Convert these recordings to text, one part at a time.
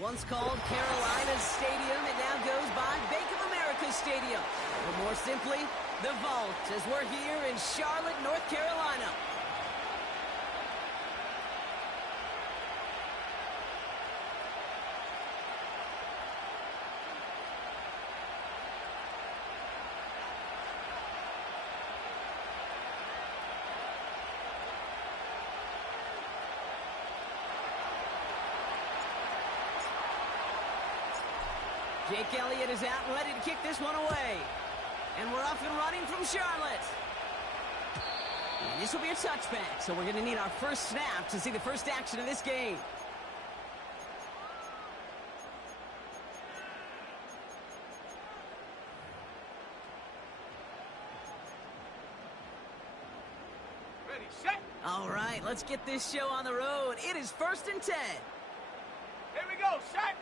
Once called Carolina's Stadium, it now goes by Bank of America Stadium. Or more simply, the Vault, as we're here in Charlotte, North Carolina. Jake Elliott is out and ready to kick this one away. And we're off and running from Charlotte. And this will be a touchback, so we're going to need our first snap to see the first action of this game. Ready, set. All right, let's get this show on the road. It is 1st and 10. Here we go, set.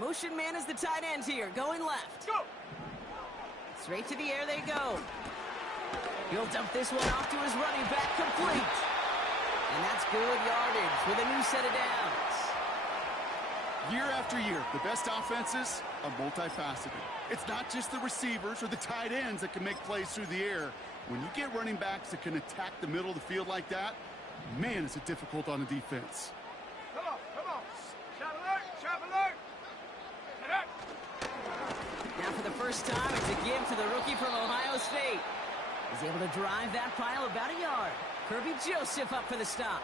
Motion man is the tight end here, going left. Go. Straight to the air they go. He'll dump this one off to his running back, complete. And that's good yardage with a new set of downs. Year after year, the best offenses are multifaceted. It's not just the receivers or the tight ends that can make plays through the air. When you get running backs that can attack the middle of the field like that, man, is it difficult on the defense. Come on, come on. Trap alert, trap alert. Now for the first time, it's a give to the rookie from Ohio State. He's able to drive that pile about a yard. Kirby Joseph up for the stop.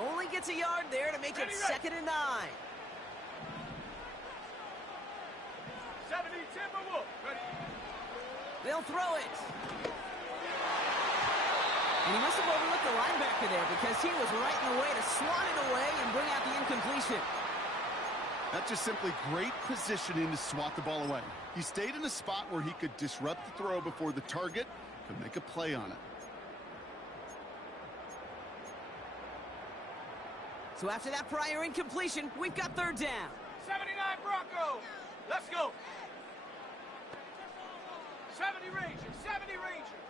Only gets a yard there to make it 2nd and 9. 70 Timberwolf. Ready. They'll throw it. And he must have overlooked the linebacker there because he was right in the way to swat it away and bring out the incompletion. That's just simply great positioning to swat the ball away. He stayed in a spot where he could disrupt the throw before the target could make a play on it. So after that prior incompletion, we've got 3rd down. 79 Broncos. Let's go. 70 Rangers, 70 Rangers.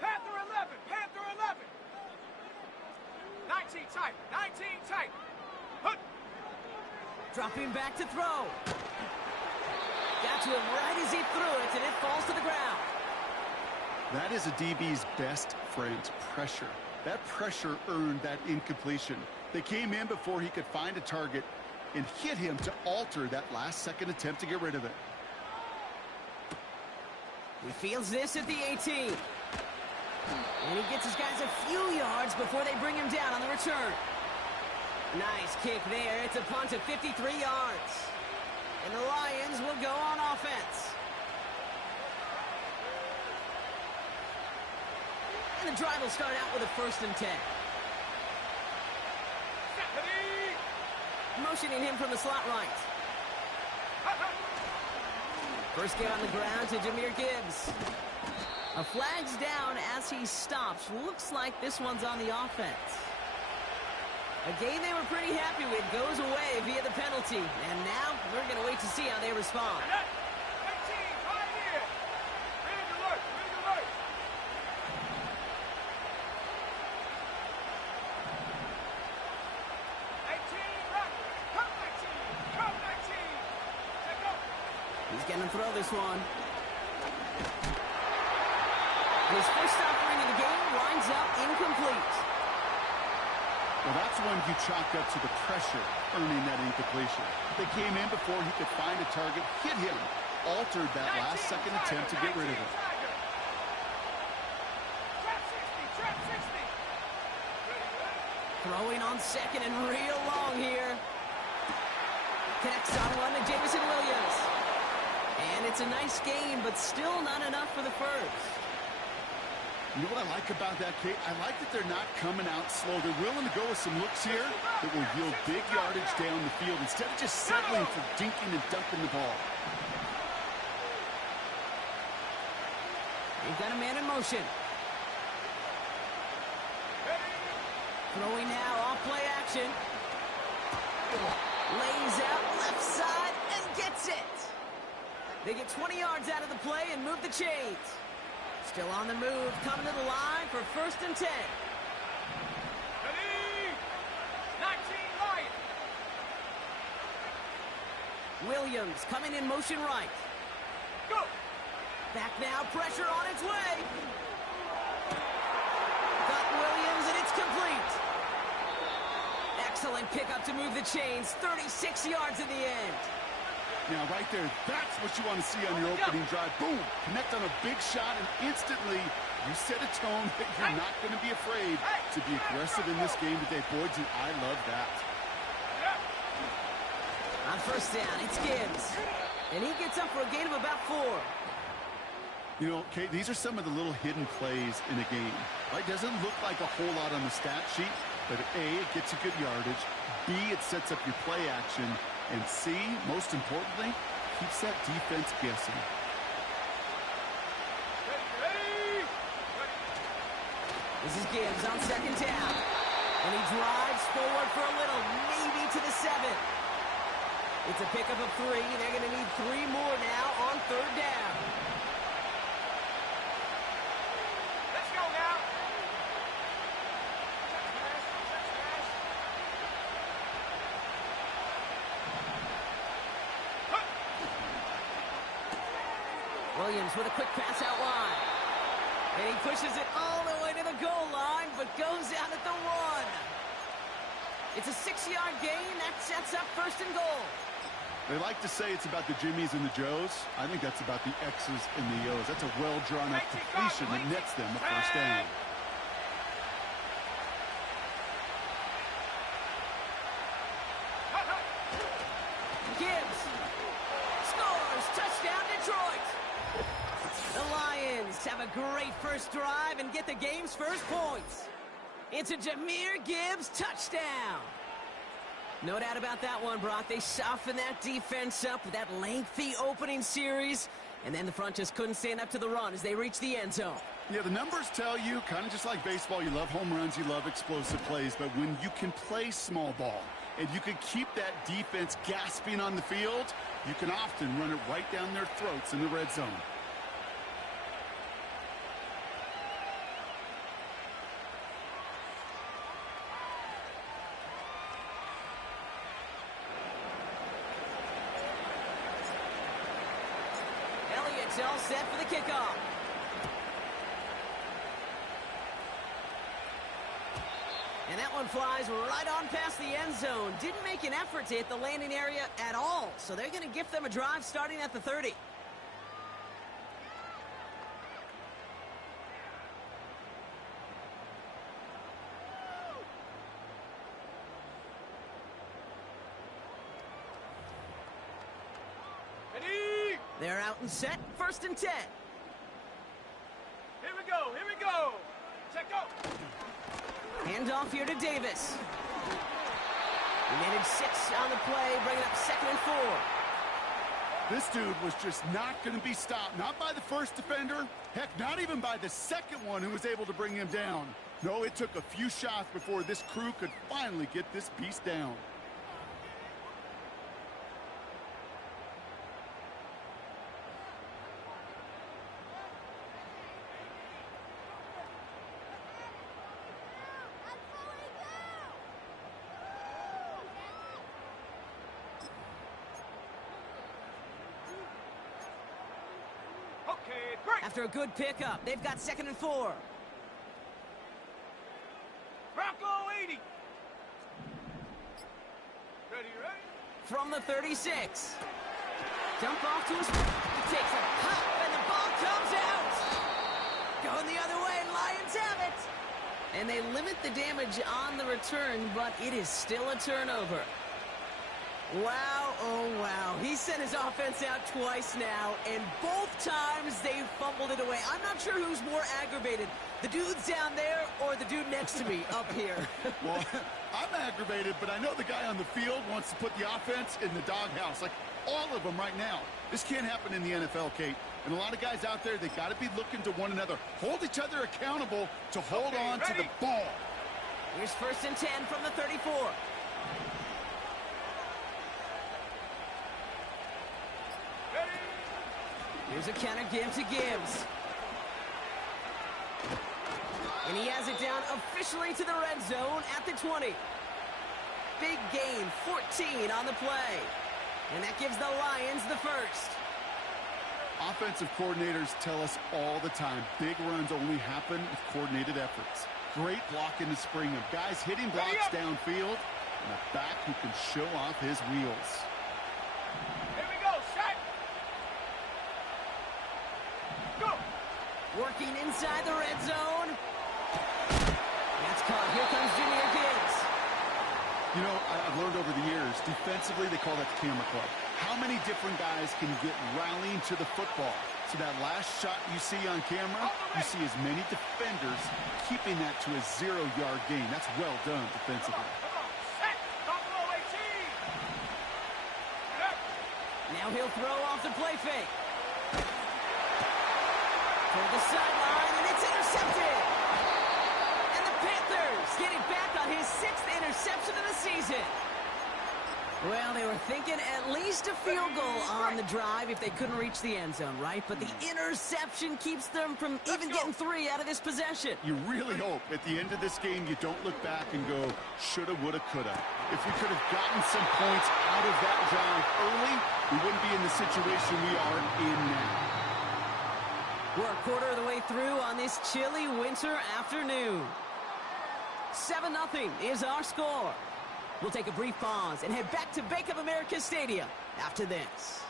Panther 11, Panther 11. 19 tight, 19 tight. Hook. Dropping back to throw. Got to him right as he threw it, and it falls to the ground. That is a DB's best friend, pressure. That pressure earned that incompletion. They came in before he could find a target and hit him to alter that last-second attempt to get rid of it. He fields this at the 18. And he gets his guys a few yards before they bring him down on the return. Nice kick there. It's a punt of 53 yards. And the Lions will go on offense. And the drive will start out with a 1st and 10. Motioning him from the slot right. First get on the ground to Jahmyr Gibbs. A flag's down as he stops. Looks like this one's on the offense. A game they were pretty happy with goes away via the penalty. And now we're going to wait to see how they respond. 18, right here. Rig alert, rig alert. 18, right. Come 19, come 19. Take go. He's going to throw this one. His first offering of the game winds up incomplete. Well, that's one you chalk up to the pressure earning that incompletion. They came in before he could find a target, hit him, altered that last-second attempt to get rid of it. Trap 60. Throwing on 2nd and real long here. Connects on one to Jameson Williams. And it's a nice game, but still not enough for the first. You know what I like about that, Kate? I like that they're not coming out slow. They're willing to go with some looks here that will yield big yardage down the field instead of just settling for dinking and dumping the ball. They've got a man in motion. Throwing now, off play action. Lays out left side and gets it. They get 20 yards out of the play and move the chains. Still on the move, coming to the line for 1st and 10. Ready? 19 Lions. Williams coming in motion right. Go! Back now, pressure on its way. Got Williams, and it's complete. Excellent pickup to move the chains. 36 yards in the end. Now, right there, that's what you want to see on your opening drive. Boom! Connect on a big shot, and instantly you set a tone that you're not going to be afraid to be aggressive in this game today. Boy, I love that. On first down, it's Gibbs. And he gets up for a gain of about 4. You know, Kate, these are some of the little hidden plays in a game. Right? Doesn't look like a whole lot on the stat sheet, but A, it gets you good yardage. B, it sets up your play action. And C, most importantly, keeps that defense guessing. This is Gibbs on second down. And he drives forward for a little, maybe to the 7. It's a pickup of 3. They're going to need 3 more now on third down. Let's go now. Williams with a quick pass out wide. And he pushes it all the way to the goal line, but goes out at the 1. It's a 6-yard gain. That sets up first and goal. They like to say it's about the Jimmies and the Joes. I think that's about the X's and the O's. That's a well-drawn-up completion that nets them a first down. Gibbs scores. Touchdown, Detroit. The Lions have a great first drive and get the game's first points. It's a Jahmyr Gibbs touchdown. No doubt about that one, Brock. They softened that defense up with that lengthy opening series, and then the front just couldn't stand up to the run as they reached the end zone. Yeah, the numbers tell you, kind of just like baseball, you love home runs, you love explosive plays, but when you can play small ball and you can keep that defense gasping on the field, you can often run it right down their throats in the red zone. Elliott's all set for the kickoff. And that one flies right on past the end zone. Didn't make an effort to hit the landing area at all. So they're going to gift them a drive starting at the 30. Ready? They're out and set. First and 10. Here we go. Here we go. Check go. Handoff here to Davis. He netted 6 on the play, bringing up second and 4. This dude was just not going to be stopped. Not by the first defender. Heck, not even by the second one who was able to bring him down. No, it took a few shots before this crew could finally get this piece down. Okay, great. After a good pickup, they've got second and 4. Bronco 80. Ready, ready? From the 36. Jump off to his... He takes a pop, and the ball comes out. Going the other way, Lions have it. And they limit the damage on the return, but it is still a turnover. Wow, oh wow. He sent his offense out twice now, and both times they fumbled it away. I'm not sure who's more aggravated, the dudes down there or the dude next to me up here. Well, I'm aggravated, but I know the guy on the field wants to put the offense in the doghouse, like all of them right now. This can't happen in the NFL, Kate. And a lot of guys out there, they got to be looking to one another. Hold each other accountable to hold on to the ball. Here's first and 10 from the 34. Here's a counter give to Gibbs. And he has it down officially to the red zone at the 20. Big gain, 14 on the play. And that gives the Lions the first. Offensive coordinators tell us all the time, big runs only happen with coordinated efforts. Great blocking to spring them. Guys hitting blocks downfield, and a back who can show off his wheels. Here we go, set. Go. Working inside the red zone. That's caught. Here comes Jahmyr Gibbs. You know, I've learned over the years, defensively, they call that the camera club. How many different guys can get rallying to the football? So that last shot you see on camera, you see as many defenders keeping that to a 0-yard gain. That's well done defensively. Come on, set. Buffalo 18. Get up. Now he'll throw off the play fake. For the sideline, and it's intercepted. And the Panthers getting back on his 6th interception of the season. Well, they were thinking at least a field goal on the drive if they couldn't reach the end zone, right? But the interception keeps them from even getting 3 out of this possession. You really hope at the end of this game you don't look back and go, shoulda, woulda, coulda. If we could have gotten some points out of that drive early, we wouldn't be in the situation we are in now. We're a quarter of the way through on this chilly winter afternoon. 7-0 is our score. We'll take a brief pause and head back to Bank of America Stadium after this.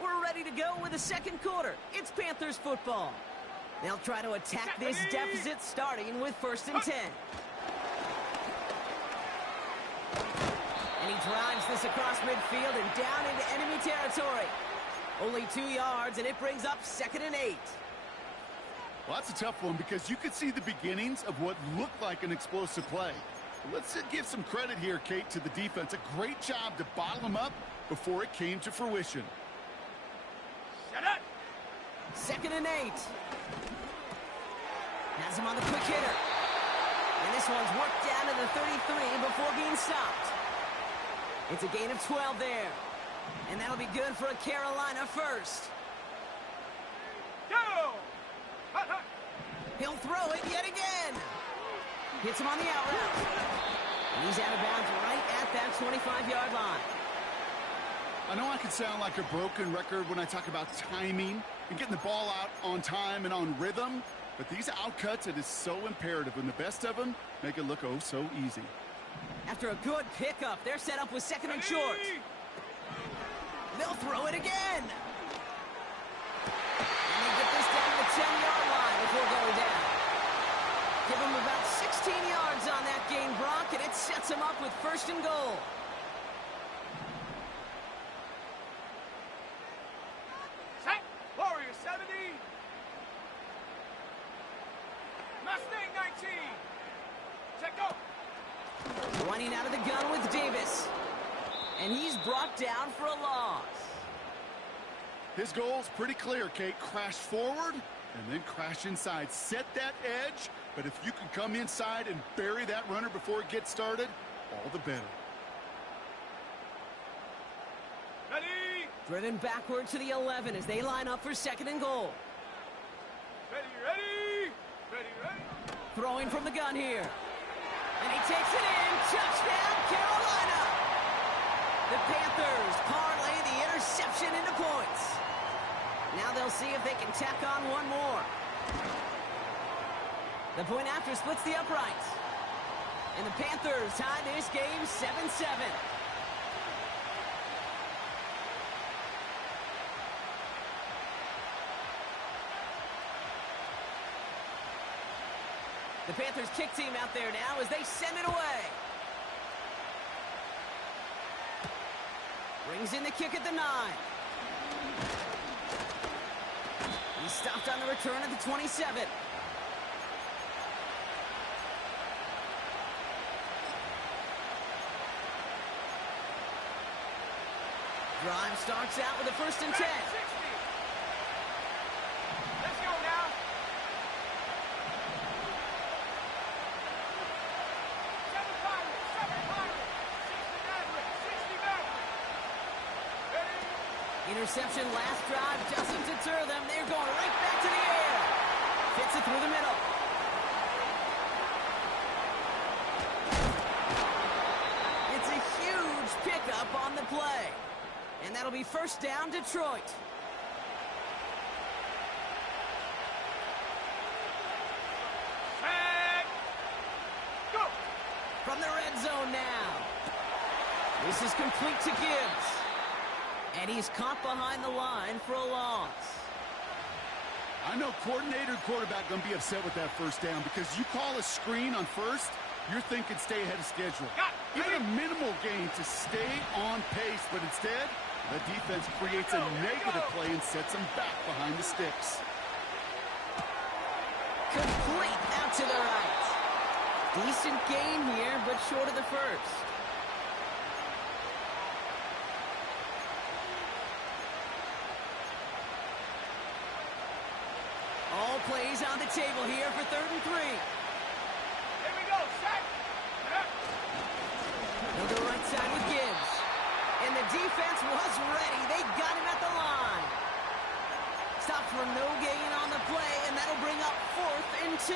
We're ready to go with the second quarter. It's Panthers football. They'll try to attack this deficit starting with 1st and 10. And he drives this across midfield and down into enemy territory. Only 2 yards, and it brings up 2nd and 8. Well, that's a tough one because you could see the beginnings of what looked like an explosive play. Let's give some credit here, Kate, to the defense. A great job to bottle them up before it came to fruition. Shut up. 2nd and 8. Has him on the quick hitter. And this one's worked down to the 33 before being stopped. It's a gain of 12 there. And that'll be good for a Carolina first. Go. Hut, hut. He'll throw it yet again. Hits him on the out route. And he's out of bounds right at that 25-yard line. I know I can sound like a broken record when I talk about timing and getting the ball out on time and on rhythm, but these outcuts, it is so imperative, and the best of them make it look oh so easy. After a good pickup, they're set up with 2nd and short. They'll throw it again. And they get this down to the 10-yard line before going down. Give them about 16 yards on that gain, Brock, and it sets them up with 1st and goal. Set. Warrior 70. Mustang 19. Set, go. Running out of the gun with Davis. And he's brought down for a loss. His goal's pretty clear, Kate. Crash forward and then crash inside. Set that edge, but if you can come inside and bury that runner before it gets started, all the better. Ready. Driven backward to the 11 as they line up for 2nd and goal. Ready, ready. Ready, ready. Throwing from the gun here. And he takes it in. Touchdown, Carolina. The Panthers parlay the interception into points. Now they'll see if they can tack on one more. The point after splits the uprights. And the Panthers tie this game 7-7. The Panthers kick team out there now as they send it away. Brings in the kick at the 9. He's stopped on the return at the 27. Drive starts out with a 1st and 10. 60. Let's go now. Seven Pirates. 60 Maverick. 60 Maverick. Ready. Interception last drive doesn't deter them. They're going right back to the air. Fits it through the middle. It's a huge pickup on the play. And that'll be first down, Detroit. Set. Go. From the red zone now. This is complete to Gibbs. And he's caught behind the line for a loss. I know coordinator and quarterback going to be upset with that first down because you call a screen on first, you're thinking stay ahead of schedule. Even a minimal gain to stay on pace, but instead, the defense creates a negative play and sets them back behind the sticks. Complete out to the right. Decent gain here, but short of the first. All plays on the table here for 3rd and 3. Here we go. Set. Yep. They'll go right side with Gibbs. And the defense was ready. They got him at the line. Stopped for no gain on the play, and that'll bring up 4th and 2.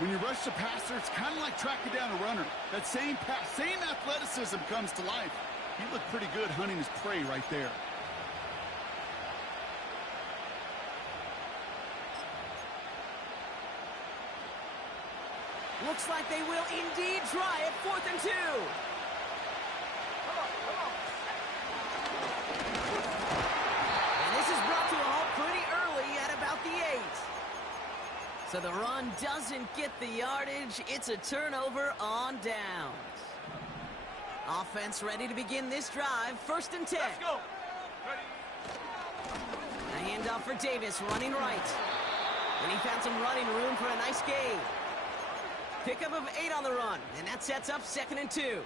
When you rush the passer, it's kind of like tracking down a runner. That same pass, same athleticism comes to life. He looked pretty good hunting his prey right there. Looks like they will indeed try it. 4th and 2. Come on. And this is brought to a halt pretty early at about the 8. So the run doesn't get the yardage. It's a turnover on downs. Offense ready to begin this drive. 1st and 10. Let's go. Ready. A handoff for Davis, running right. And he found some running room for a nice gain. Pickup of 8 on the run, and that sets up 2nd and 2.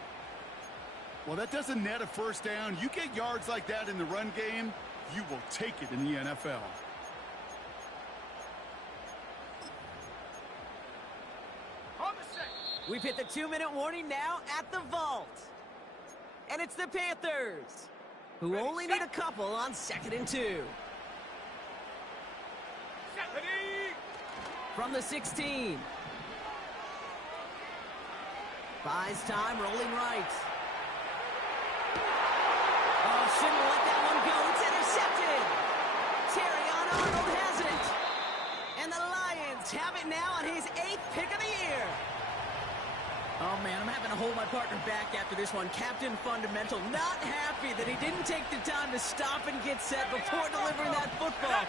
Well, that doesn't net a first down. You get yards like that in the run game, you will take it in the NFL. On the set. We've hit the 2-minute warning now at the vault. And it's the Panthers, who Ready, only set. need a couple on 2nd and 2. Set. Ready. From the 16. Buys time, rolling right. Oh, shouldn't let that one go. It's intercepted. Terrion Arnold has it. And the Lions have it now on his 8th pick of the year. Oh, man, I'm having to hold my partner back after this one. Captain Fundamental not happy that he didn't take the time to stop and get set before delivering that football.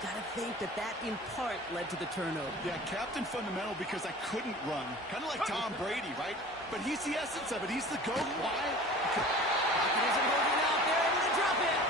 Gotta think that in part led to the turnover. Yeah, Captain Fundamental because I couldn't run. Kind of like Tom Brady, right? But he's the essence of it. He's the GOAT. Why? Pocket isn't holding out. They're able to drop it.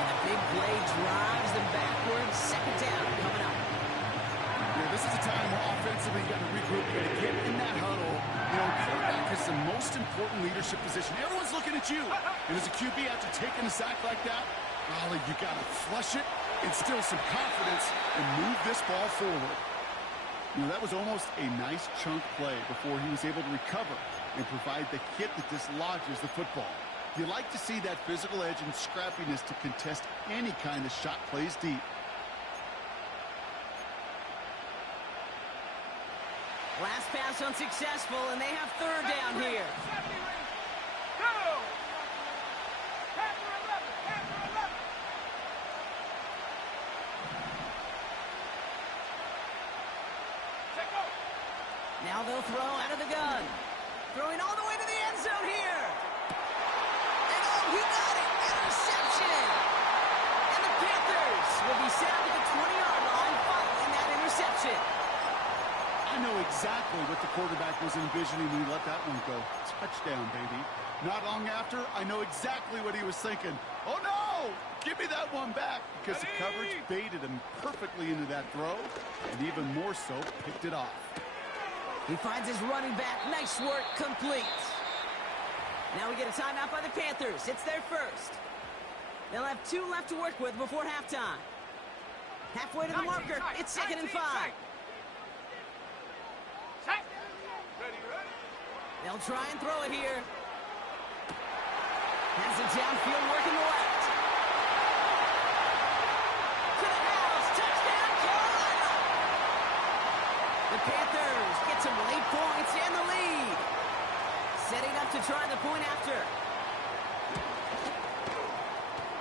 And the big play drives them backwards. 2nd down coming up. Yeah, this is a time where offensively you got to regroup. You got to get in that huddle. You know, quarterback is the most important leadership position. Everyone's looking at you. And as a QB, after taking a sack like that, golly, you got to flush it, instill some confidence, and move this ball forward. You know, that was almost a nice chunk play before he was able to recover and provide the hit that dislodges the football. You like to see that physical edge and scrappiness to contest any kind of shot plays deep. Last pass unsuccessful, and they have 3rd down here. 70 range. Go. Panther 11. Panther 11. Set go. Now they'll throw out of the gun. Throwing all the way to the end zone here. And oh, he got it. Interception. And the Panthers will be set up at the 20-yard line following that interception. I know exactly what the quarterback was envisioning when he let that one go. Touchdown, baby. Not long after, I know exactly what he was thinking. Oh, no! Give me that one back, because the coverage baited him perfectly into that throw, and even more so, picked it off. He finds his running back. Nice work, complete. Now we get a timeout by the Panthers. It's their first. They'll have 2 left to work with before halftime. Halfway to the marker. It's 2nd and 5. Set. Ready. They'll try and throw it here. Has it downfield, working the left. To the house. Touchdown, The Panthers get some late points and the lead. Setting up to try the point after.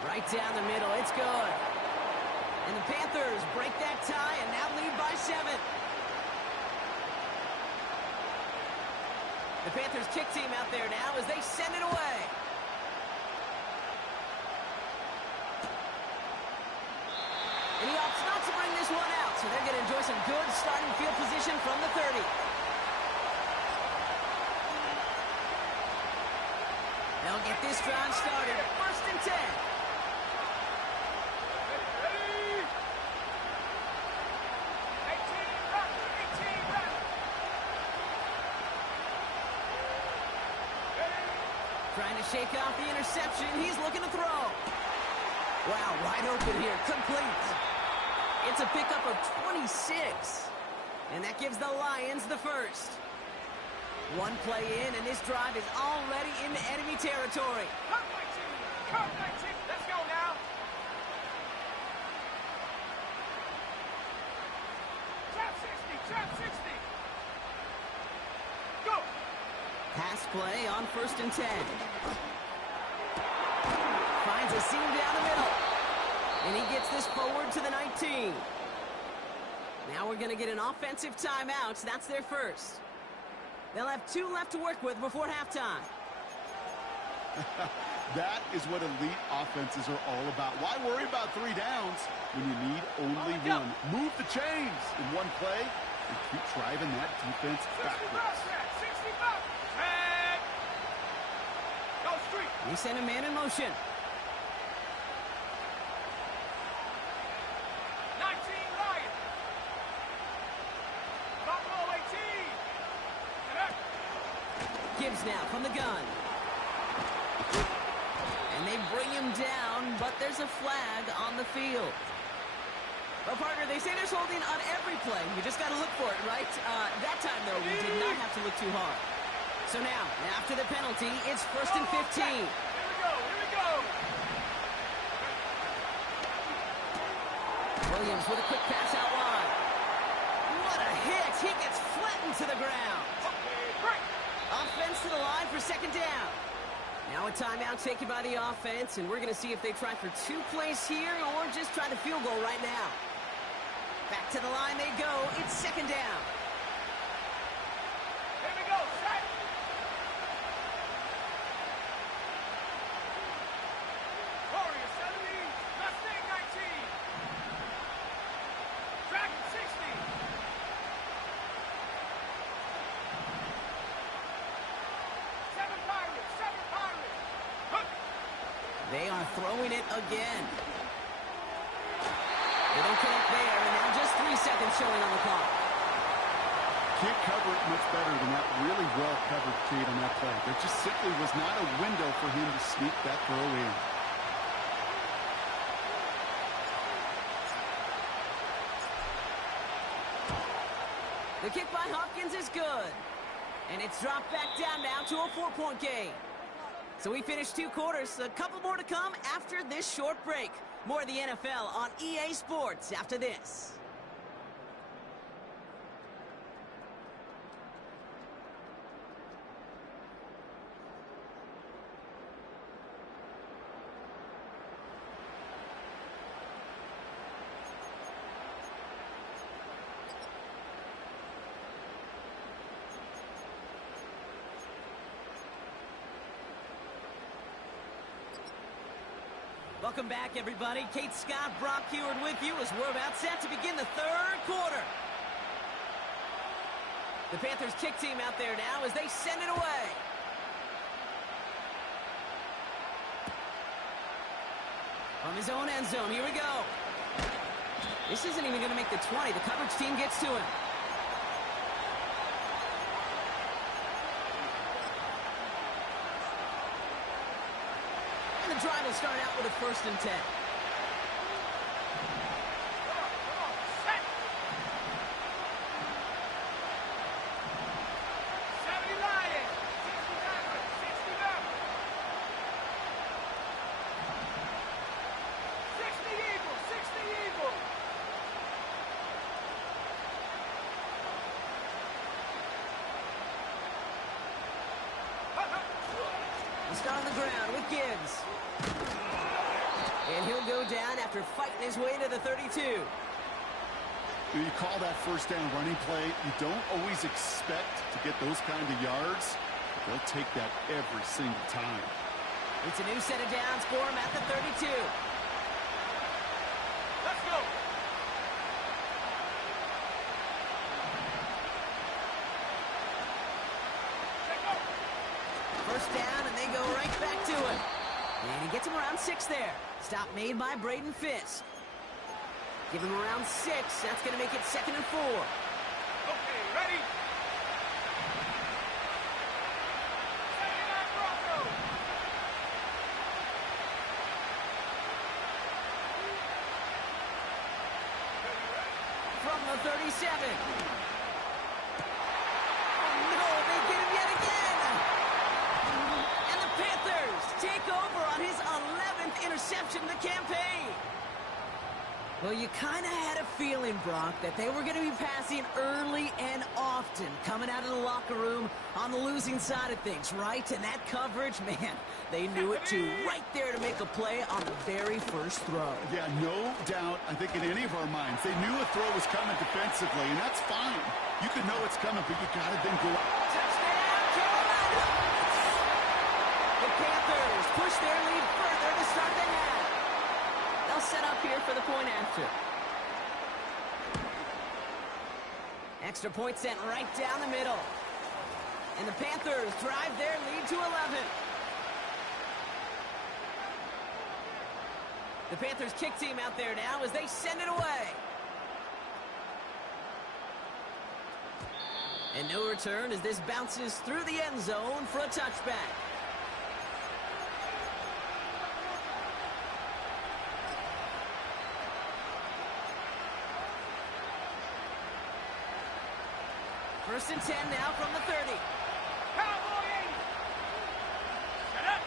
Right down the middle. It's good. And the Panthers break that tie and now lead by 7. The Panthers kick team out there now as they send it away. And he opts not to bring this one out, so they're going to enjoy some good starting field position from the 30. They'll get this drive started. 1st and 10. Trying to shake off the interception. He's looking to throw. Wow, wide open here. Complete. It's a pickup of 26. And that gives the Lions the first. One play in, and this drive is already into enemy territory. Cut my team! Cut my team! Let's go now! Trap 60! Trap 60! Go! Pass play on 1st and 10. Finds a seam down the middle. And he gets this forward to the 19. Now we're going to get an offensive timeout. That's their first. They'll have 2 left to work with before halftime. That is what elite offenses are all about. Why worry about 3 downs when you need only one? Move the chains in one play and keep driving that defense backwards. 60 bucks! 10! Go street! They send a man in motion. 19 Lions! Buffalo 18! Gibbs now from the gun. And they bring him down, but there's a flag on the field. Well, partner, they say there's holding on every play. You just got to look for it, right? That time, though, we did not have to look too hard. So now, after the penalty, it's 1st and 15. Here we go, here we go! Williams with a quick pass out wide. What a hit! He gets flattened to the ground. Break! Offense to the line for 2nd down. Now a timeout taken by the offense, and we're going to see if they try for 2 plays here or just try the field goal right now. Back to the line they go. It's 2nd down. Here we go, set! Warriors 70, Mustang 19. Dragon 60. 7 Pirates, 7 Pirates. Hook. They are throwing it again. They don't connect there, and now just 3 seconds showing on the clock. Can't cover it much better than that really well-covered kid on that play. There just simply was not a window for him to sneak that throw in. The kick by Hopkins is good. And it's dropped back down now to a 4-point game. So we finished 2 quarters. A couple more to come after this short break. More of the NFL on EA Sports after this. Welcome back, everybody. Kate Scott, Brock Heward with you as we're about set to begin the 3rd quarter. The Panthers kick team out there now as they send it away. From his own end zone, here we go. This isn't even going to make the 20. The coverage team gets to him. The drive will start out with a 1st and 10. Set! 70 Lions, 67, 60 Eagles, 60 Eagles. start on the ground with Gibbs. And he'll go down after fighting his way to the 32. You call that first down running play. You don't always expect to get those kind of yards. They'll take that every single time. It's a new set of downs for him at the 32. Let's go. First down, and they go right back to it. And he gets him around 6 there. Stop made by Braden Fisk. Give him around 6. That's going to make it 2nd and 4. Okay, ready? From the 37. Oh, no, they get him yet again. And the Panthers take over on his 11th interception of the campaign. Well, you kind of had a feeling, Brock, that they were going to be passing early and often, coming out of the locker room on the losing side of things, right? And that coverage, man, they knew it too. Right there to make a play on the very first throw. Yeah, no doubt. I think in any of our minds, they knew a throw was coming defensively, and that's fine. You could know it's coming, but you got to then go out. Touchdown, Carolina! The Panthers push their lead further to start the half. They'll set up here for the point after. Extra point sent right down the middle. And the Panthers drive their lead to 11. The Panthers kick team out there now as they send it away. And no return as this bounces through the end zone for a touchback. First and 10 now from the 30. Cowboy 80. Set up.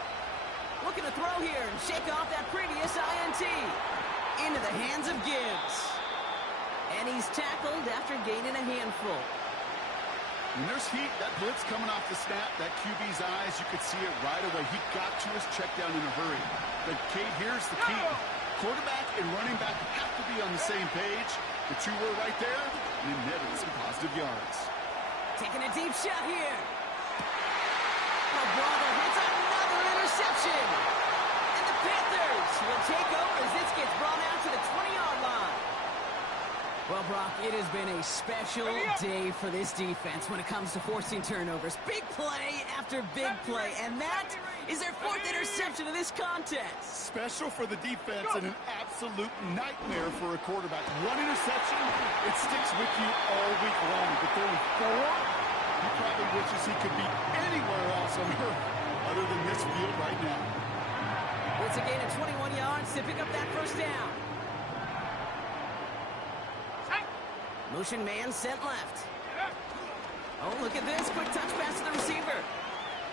Looking to throw here and shake off that previous INT. Into the hands of Gibbs. And he's tackled after gaining a handful. When there's heat, that blitz coming off the snap, that QB's eyes, you could see it right away. He got to his check down in a hurry. But, Kate, here's the key. Quarterback and running back have to be on the same page. The two were right there, and they netted some positive yards. Taking a deep shot here. Oh, brother, hits another interception. And the Panthers will take over as this gets brought out to the 20-yard line. Well, Brock, it has been a special day for this defense when it comes to forcing turnovers. Big play after big play, and that is their 4th interception of this contest. Special for the defense and an absolute nightmare for a quarterback. One interception, it sticks with you all week long. But throwing 4, he probably wishes he could be anywhere else on earth other than this field right now. It's a gain of 21 yards to pick up that first down. Motion man sent left. Oh, look at this. Quick touch pass to the receiver.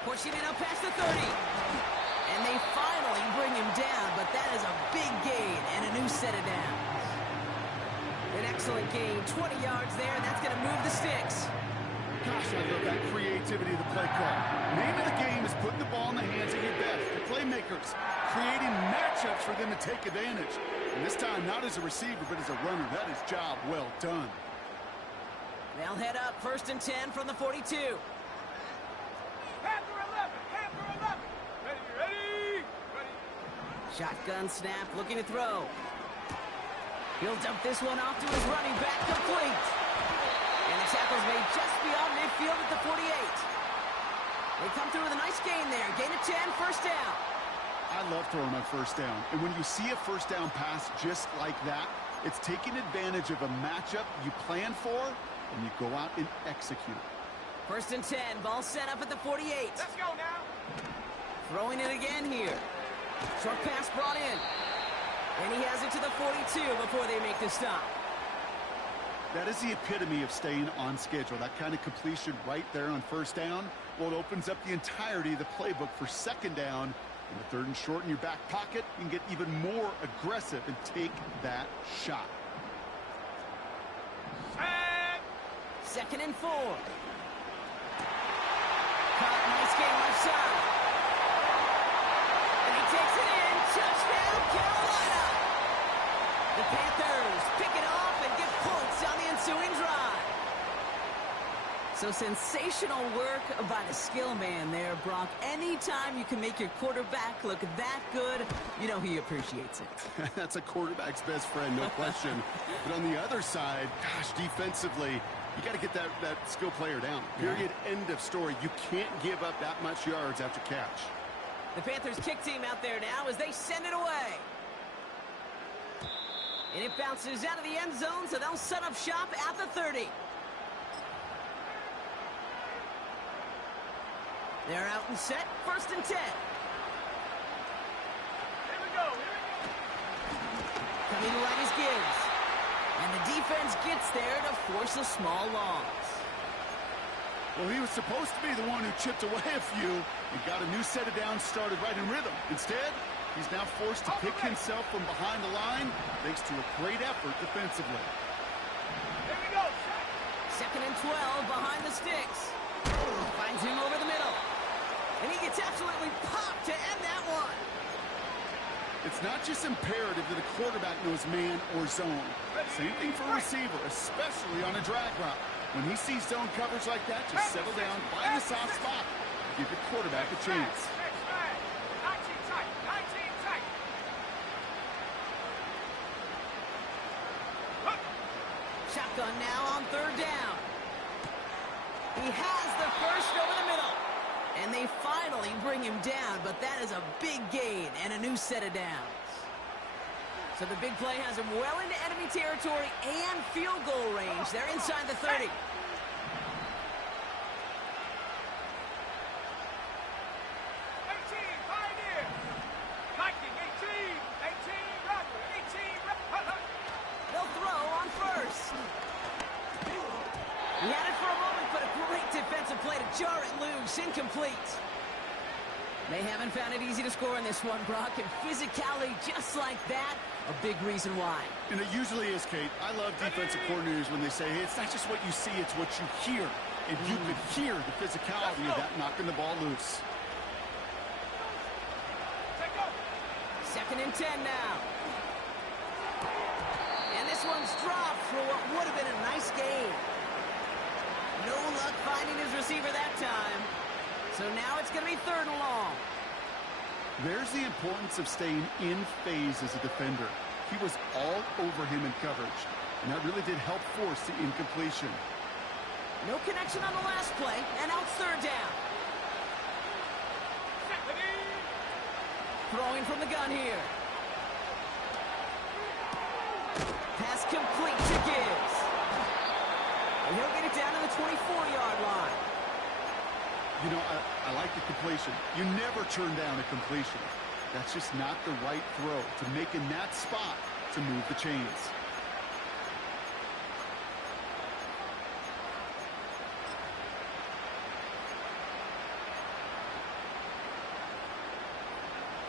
Pushing it up past the 30. And they finally bring him down, but that is a big gain and a new set of downs. An excellent gain. 20 yards there, and that's going to move the sticks. Gosh, I love that creativity of the play call. Name of the game is putting the ball in the hands of your best, the playmakers, creating matchups for them to take advantage. And this time, not as a receiver, but as a runner. That is job well done. They'll head up 1st and 10 from the 42. Panther 11. Panther 11. Ready, ready, ready. Shotgun snap, looking to throw. He'll dump this one off to his running back, complete. And the tackle's made just beyond midfield at the 48. They come through with a nice gain there. Gain of 10, first down. I love throwing on first down. And when you see a first down pass just like that, it's taking advantage of a matchup you plan for, and you go out and execute. 1st and 10, ball set up at the 48. Let's go now. Throwing it again here. Short pass brought in. And he has it to the 42 before they make the stop. That is the epitome of staying on schedule. That kind of completion right there on first down. Well, it opens up the entirety of the playbook for second down. In the 3rd and short in your back pocket, you can get even more aggressive and take that shot. Set. 2nd and 4. Caught, nice game left side. Touchdown, Carolina! The Panthers pick it off and get points on the ensuing drive. So sensational work by the skill man there, Brock. Anytime you can make your quarterback look that good, you know he appreciates it. That's a quarterback's best friend, no question. But on the other side, gosh, defensively, you got to get that skill player down. Period. End of story. You can't give up that much yards after catch. The Panthers kick team out there now as they send it away. And it bounces out of the end zone, so they'll set up shop at the 30. They're out and set, 1st and 10. Here we go. Coming right is Gibbs. And the defense gets there to force a small loss. Well, he was supposed to be the one who chipped away a few and got a new set of downs started right in rhythm. Instead, he's now forced to pick himself from behind the line thanks to a great effort defensively. Here we go. 2nd and 12 behind the sticks. Finds him over the middle. And he gets absolutely popped to end that one. It's not just imperative that a quarterback knows man or zone. Same thing for a receiver, especially on a drag route. When he sees zone coverage like that, just settle down, find the soft spot, give your quarterback a chance. 19 tight. 19 tight. Shotgun now on 3rd down. He has the first over the middle. And they finally bring him down, but that is a big gain and a new set of downs. So the big play has him well into enemy territory and field goal range. They're inside the 30. 18, Pioneer. Viking, 18, Robert, 18, They'll throw on 1st. He had it for a moment, but a great defensive play to jar it loose. Incomplete. They haven't found it easy to score in this one, Brock, and physicality just like that, a big reason why. And it usually is, Kate. I love defensive coordinators when they say, hey, it's not just what you see, it's what you hear. And you could hear the physicality of that knocking the ball loose. 2nd and 10 now. And this one's dropped for what would have been a nice gain. No luck finding his receiver that time. So now it's going to be 3rd and long. There's the importance of staying in phase as a defender. He was all over him in coverage, and that really did help force the incompletion. No connection on the last play, and now it's 3rd down. Throwing from the gun here. Pass complete to Gibbs. And he'll get it down to the 24-yard line. You know, I like the completion. You never turn down a completion. That's just not the right throw to make in that spot to move the chains.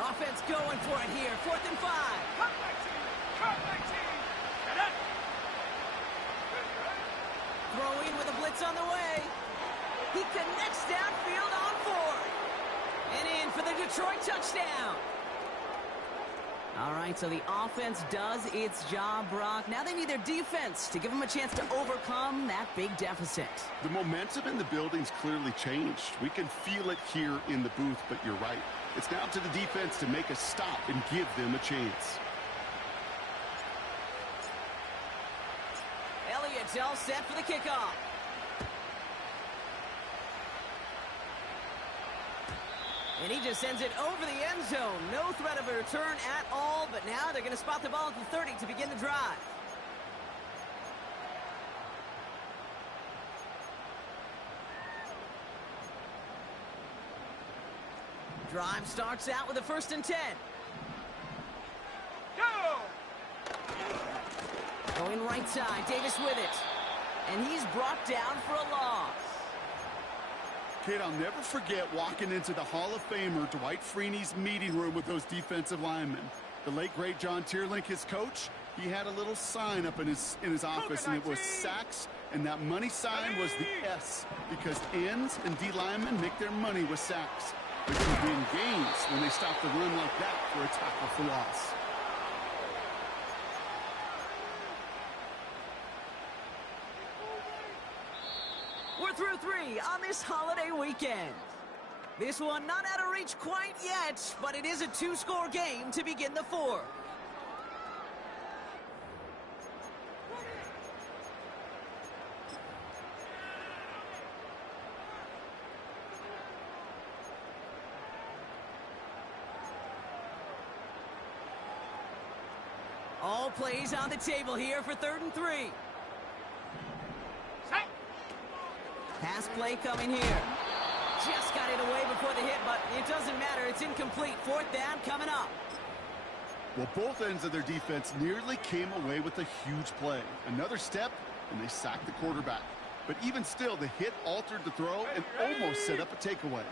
Offense going for it here. 4th and 5. Come back team. Come back team. Get up. Throwing with a blitz on the way. He connects downfield on 4. And in for the Detroit touchdown. All right, so the offense does its job, Brock. Now they need their defense to give them a chance to overcome that big deficit. The momentum in the building's clearly changed. We can feel it here in the booth, but you're right. It's now to the defense to make a stop and give them a chance. Elliott's all set for the kickoff. And he just sends it over the end zone. No threat of a return at all, but now they're going to spot the ball at the 30 to begin the drive. Drive starts out with a 1st and 10. Go! Going right side, Davis with it. And he's brought down for a loss. Kid, I'll never forget walking into the Hall of Famer Dwight Freeney's meeting room with those defensive linemen. The late, great John Tierlink, his coach, he had a little sign up in his office, and it was sacks, and that money sign was the S, because ends and D linemen make their money with sacks. They could win games when they stop the run like that for a tackle for loss. We're through 3 on this holiday weekend. This one not out of reach quite yet, but it is a 2-score game to begin the 4th. All plays on the table here for 3rd and 3. Set. Pass play coming here. Just got it away before the hit, but it doesn't matter. It's incomplete. 4th down coming up. Well, both ends of their defense nearly came away with a huge play. Another step, and they sacked the quarterback. But even still, the hit altered the throw and almost set up a takeaway.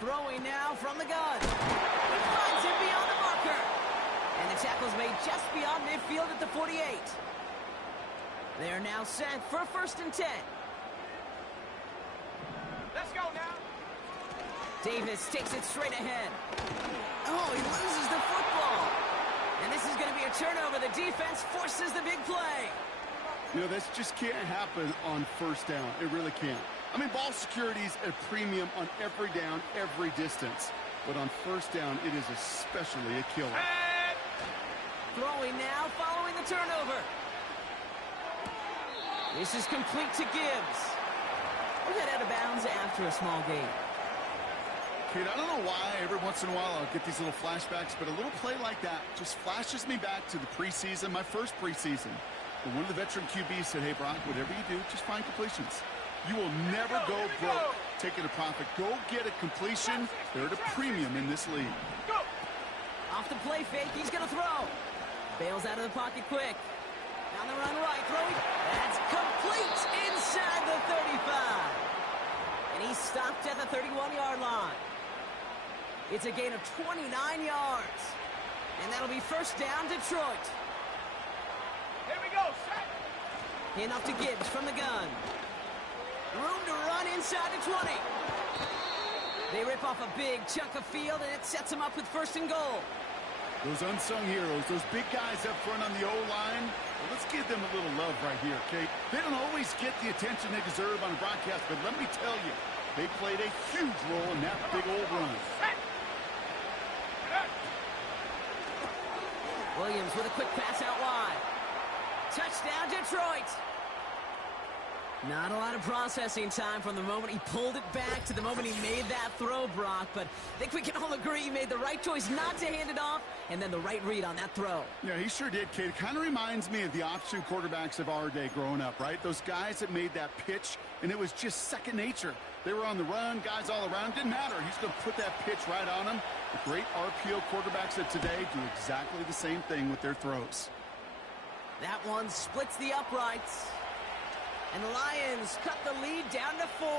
Throwing now from the gun. He finds him beyond the marker. And the tackle's made just beyond midfield at the 48. They're now set for 1st and 10. Let's go now. Davis takes it straight ahead. Oh, he loses the football. And this is going to be a turnover. The defense forces the big play. You know, this just can't happen on 1st down. It really can't. I mean, ball security's a premium on every down, every distance. But on 1st down, it is especially a killer. And Throwing now following the turnover. This is complete to Gibbs. We'll head out of bounds after a small gain. Kid, I don't know why every once in a while I'll get these little flashbacks, but a little play like that just flashes me back to the preseason, my first preseason. And one of the veteran QBs said, hey, Brock, whatever you do, just find completions. You will never go broke taking a profit. Go get a completion. They're at a premium in this league. go. Off the play fake, he's going to throw. Bails out of the pocket quick. On the run right, throwing. That's complete inside the 35. And he's stopped at the 31-yard line. It's a gain of 29 yards. And that'll be 1st down, Detroit. Here we go. Set. In off to Gibbs from the gun. Room to run inside the 20. They rip off a big chunk of field, and it sets them up with 1st and goal. Those unsung heroes, those big guys up front on the O-line, well, let's give them a little love right here, okay? They don't always get the attention they deserve on a broadcast, but let me tell you, they played a huge role in that big old run. Set. Williams with a quick pass out wide. Touchdown, Detroit. Not a lot of processing time from the moment he pulled it back to the moment he made that throw, Brock. But I think we can all agree he made the right choice not to hand it off, and then the right read on that throw. Yeah, he sure did, kid. It kind of reminds me of the option quarterbacks of our day growing up, right? Those guys that made that pitch, and it was just second nature. They were on the run, guys all around. Didn't matter. He's going to put that pitch right on them. The great RPO quarterbacks of today do exactly the same thing with their throws. That one splits the uprights. And the Lions cut the lead down to 4.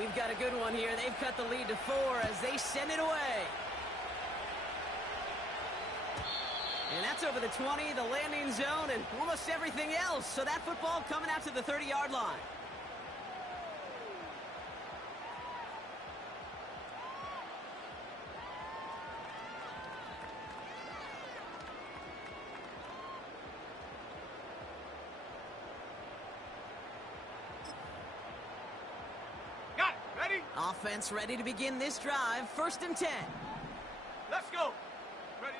We've got a good one here. They've cut the lead to 4 as they send it away. And that's over the 20, the landing zone, and almost everything else. So that football coming out to the 30-yard line. Offense ready to begin this drive. 1st and 10. Let's go. Ready.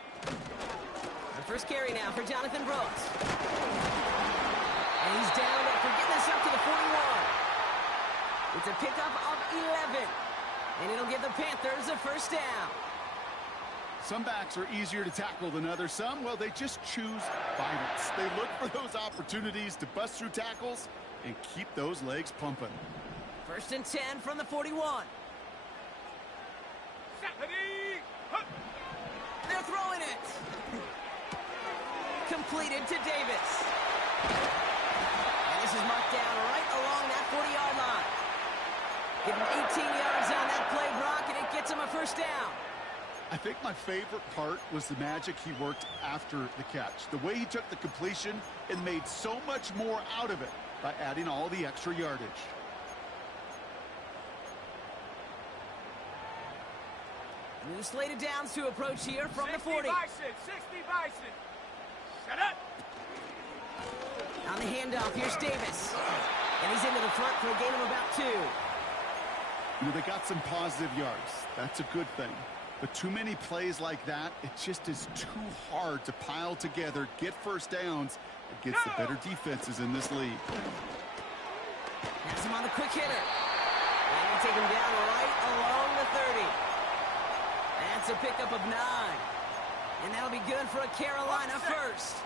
The first carry now for Jonathan Brooks. And he's down after getting this up to the 41. It's a pickup of 11. And it'll give the Panthers a 1st down. Some backs are easier to tackle than others. Some, well, they just choose violence. They look for those opportunities to bust through tackles and keep those legs pumping. 1st and 10 from the 41. They're throwing it. Completed to Davis. And this is marked down right along that 40-yard line. Give him 18 yards on that play, Brock, and it gets him a first down. I think my favorite part was the magic he worked after the catch. The way he took the completion and made so much more out of it by adding all the extra yardage. New slated downs to approach here from the 40. 60 Bison. Set up. On the handoff, here's Davis. And he's into the front for a gain of about 2. You know, they got some positive yards. That's a good thing. But too many plays like that, it just is too hard to pile together, get first downs against the better defenses in this league. Has him on the quick hitter. And he'll take him down right along the 30. That's a pickup of 9. And that'll be good for a Carolina first.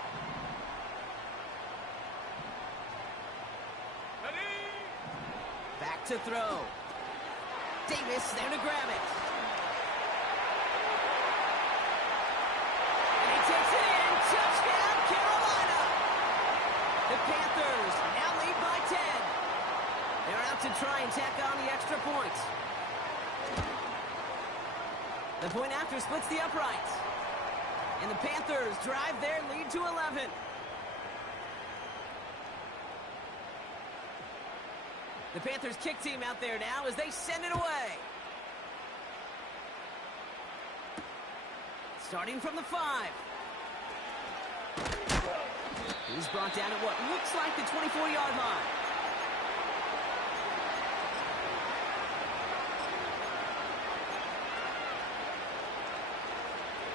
Back to throw. Davis there to grab it. And he takes it in. Touchdown, Carolina. The Panthers now lead by 10. They're out to try and tack on the extra points. The point after splits the uprights. And the Panthers drive their lead to 11. The Panthers kick team out there now as they send it away. Starting from the 5. He's brought down at what looks like the 24-yard line.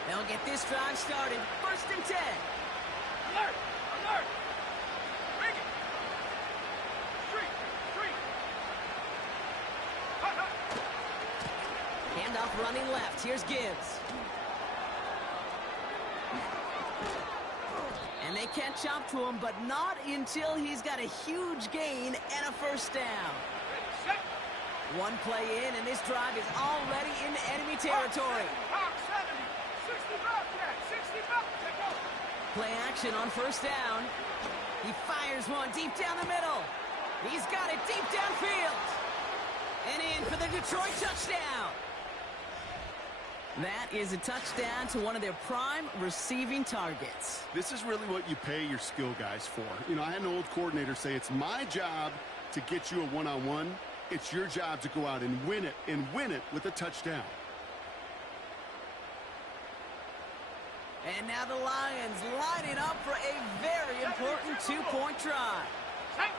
They'll get this drive started. 1st and 10. Alert! Alert! Bring it! Street! Street! Hut, hut. Handoff running left. Here's Gibbs. And they catch up to him, but not until he's got a huge gain and a first down. Ready, set. One play in, and this drive is already into enemy territory. Hawk 70. 60 Bobcat. 60 Bobcat. Go. Play action on 1st down. He fires one deep down the middle. He's got it deep downfield. And in for the Detroit touchdown. That is a touchdown to one of their prime receiving targets. This is really what you pay your skill guys for. You know, I had an old coordinator say it's my job to get you a one-on-one. It's your job to go out and win it with a touchdown. And now the Lions lining up for a very important 2-point try. Set.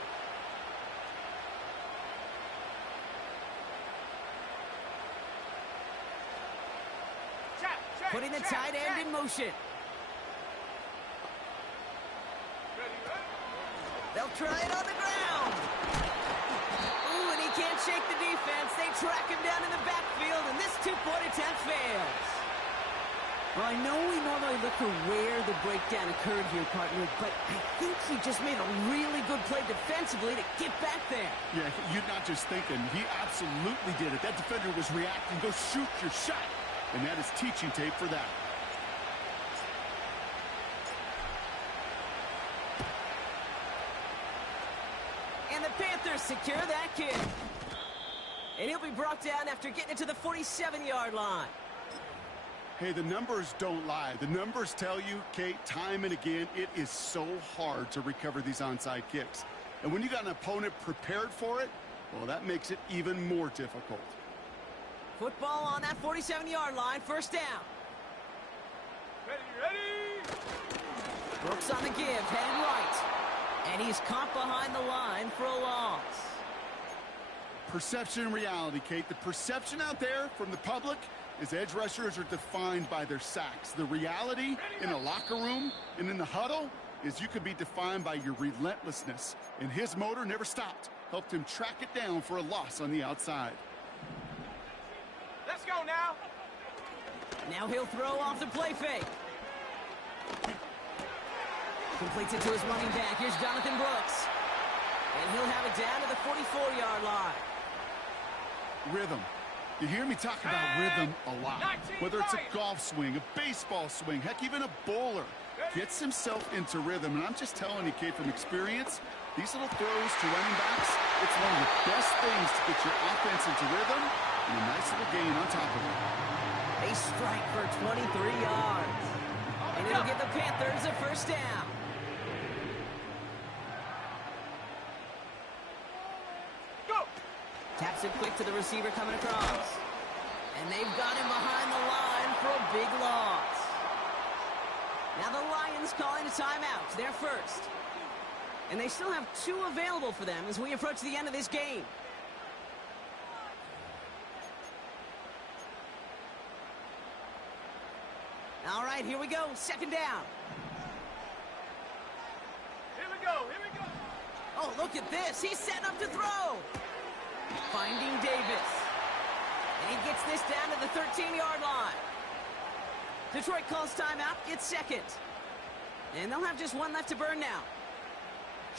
Check, check, Putting the check, tight end check. in motion. Ready, ready. They'll try it on the ground. Ooh, and he can't shake the defense. They track him down in the backfield, and this 2-point attempt fails. Well, I know we normally look for where the breakdown occurred here, partner, but I think he just made a really good play defensively to get back there. Yeah, you're not just thinking. He absolutely did it. That defender was reacting. Go shoot your shot. And that is teaching tape for that. And the Panthers secure that kick. And he'll be brought down after getting it to the 47-yard line. Hey, the numbers don't lie. The numbers tell you, Kate, time and again, it is so hard to recover these onside kicks. And when you got an opponent prepared for it, well, that makes it even more difficult. Football on that 47-yard line, 1st down. Ready, ready. Brooks on the give, headed right. And he's caught behind the line for a loss. Perception and reality, Kate. The perception out there from the public is edge rushers are defined by their sacks. The reality in a locker room and in the huddle is you could be defined by your relentlessness. And his motor never stopped. Helped him track it down for a loss on the outside. Let's go now. Now he'll throw off the play fake. Completes it to his running back. Here's Jonathan Brooks. And he'll have it down to the 44-yard line. Rhythm. You hear me talk about rhythm a lot. Whether it's a golf swing, a baseball swing, heck, even a bowler gets himself into rhythm. And I'm just telling you, Kate, from experience, these little throws to running backs, it's one of the best things to get your offense into rhythm and a nice little gain on top of it. They strike for 23 yards. And it'll give the Panthers a first down. Go! Taps it quick to the receiver coming across. And they've got him behind the line for a big loss. Now the Lions calling a timeout. They're first. And they still have 2 available for them as we approach the end of this game. All right, here we go. Second down. Here we go, here we go. Oh, look at this. He's setting up to throw. Finding Davis. And he gets this down to the 13-yard line. Detroit calls timeout. It's second. And they'll have just 1 left to burn now.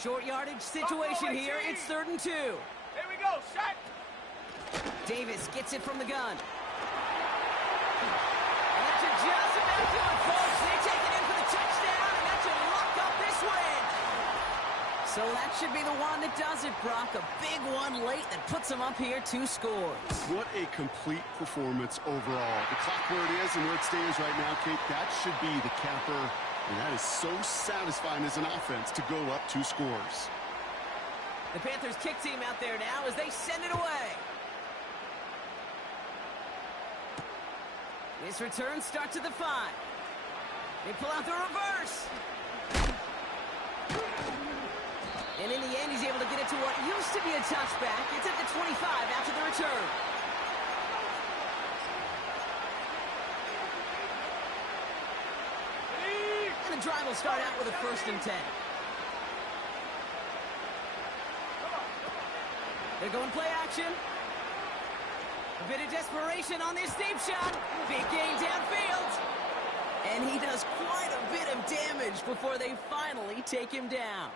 Short yardage situation here. It's 3rd and 2. Here we go, set. Davis gets it from the gun. And that should just about do it, folks. They take it in for the touchdown, and that should lock up this win. So that should be the one that does it, Brock. A big one late that puts them up here 2 scores. What a complete performance overall. The clock where it is and where it stands right now, Kate, that should be the capper. And that is so satisfying as an offense to go up 2 scores. The Panthers kick team out there now as they send it away. This return starts at the 5. They pull out the reverse. And in the end, he's able to get it to what used to be a touchback. It's at the 25 after the return. And the drive will start out with a 1st and 10. They're going play action. A bit of desperation on this deep shot. Big gain downfield. And he does quite a bit of damage before they finally take him down.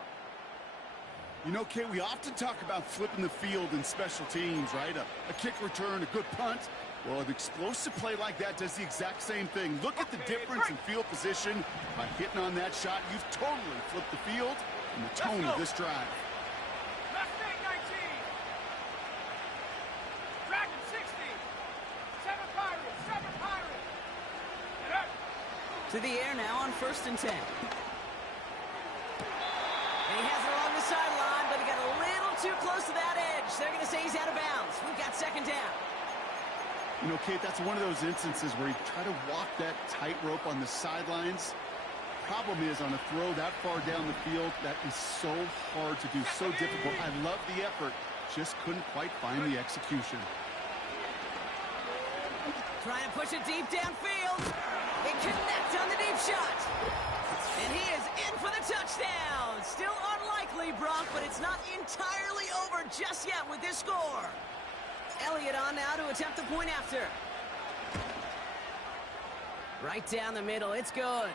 You know, Kate, we often talk about flipping the field in special teams, right? A kick return, a good punt. Well, an explosive play like that does the exact same thing. Look at the difference in field position. By hitting on that shot, you've totally flipped the field and the tone of this drive. Left eight, 19. Dragon 60. 7 Pirates, 7 Pirates. Get up. To the air now on 1st and 10. And he has it along the sideline, but he got a little too close to that edge. They're going to say he's out of bounds. We've got 2nd down. You know, Kate, that's one of those instances where you try to walk that tightrope on the sidelines. Problem is, on a throw that far down the field, that is so hard to do, so difficult. I love the effort, just couldn't quite find the execution. Trying to push it deep downfield. It connects on the deep shot. And he is in for the touchdown. Still unlikely, Brock, but it's not entirely over just yet with this score. Elliott on now to attempt the point after. Right down the middle. It's good.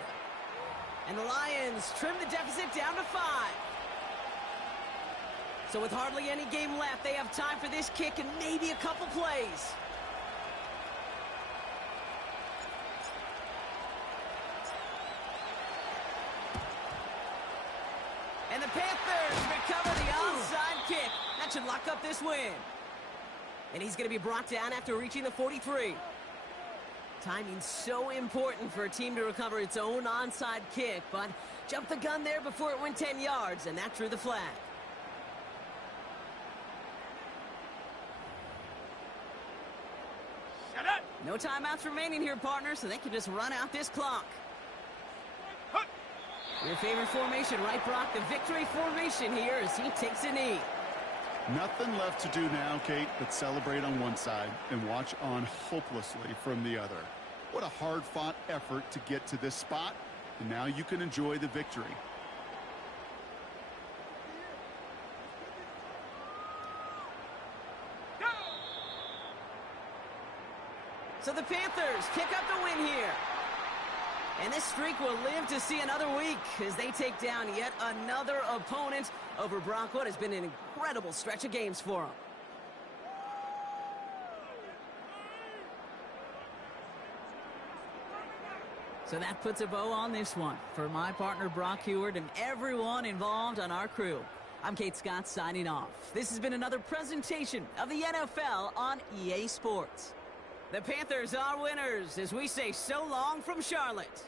And the Lions trim the deficit down to 5. So with hardly any game left, they have time for this kick and maybe a couple plays. And the Panthers recover the onside kick. That should lock up this win. And he's going to be brought down after reaching the 43. Timing's so important for a team to recover its own onside kick, but jumped the gun there before it went 10 yards, and that drew the flag. Shut up. No timeouts remaining here, partner, so they can just run out this clock. Your favorite formation, right, Brock? The victory formation here as he takes a knee. Nothing left to do now, Kate, but celebrate on one side and watch on hopelessly from the other. What a hard-fought effort to get to this spot, and now you can enjoy the victory. So the Panthers pick up the win here. And this streak will live to see another week as they take down yet another opponent over Brock. What has been an incredible stretch of games for them. So that puts a bow on this one. For my partner Brock Heward and everyone involved on our crew, I'm Kate Scott signing off. This has been another presentation of the NFL on EA Sports. The Panthers are winners as we say so long from Charlotte.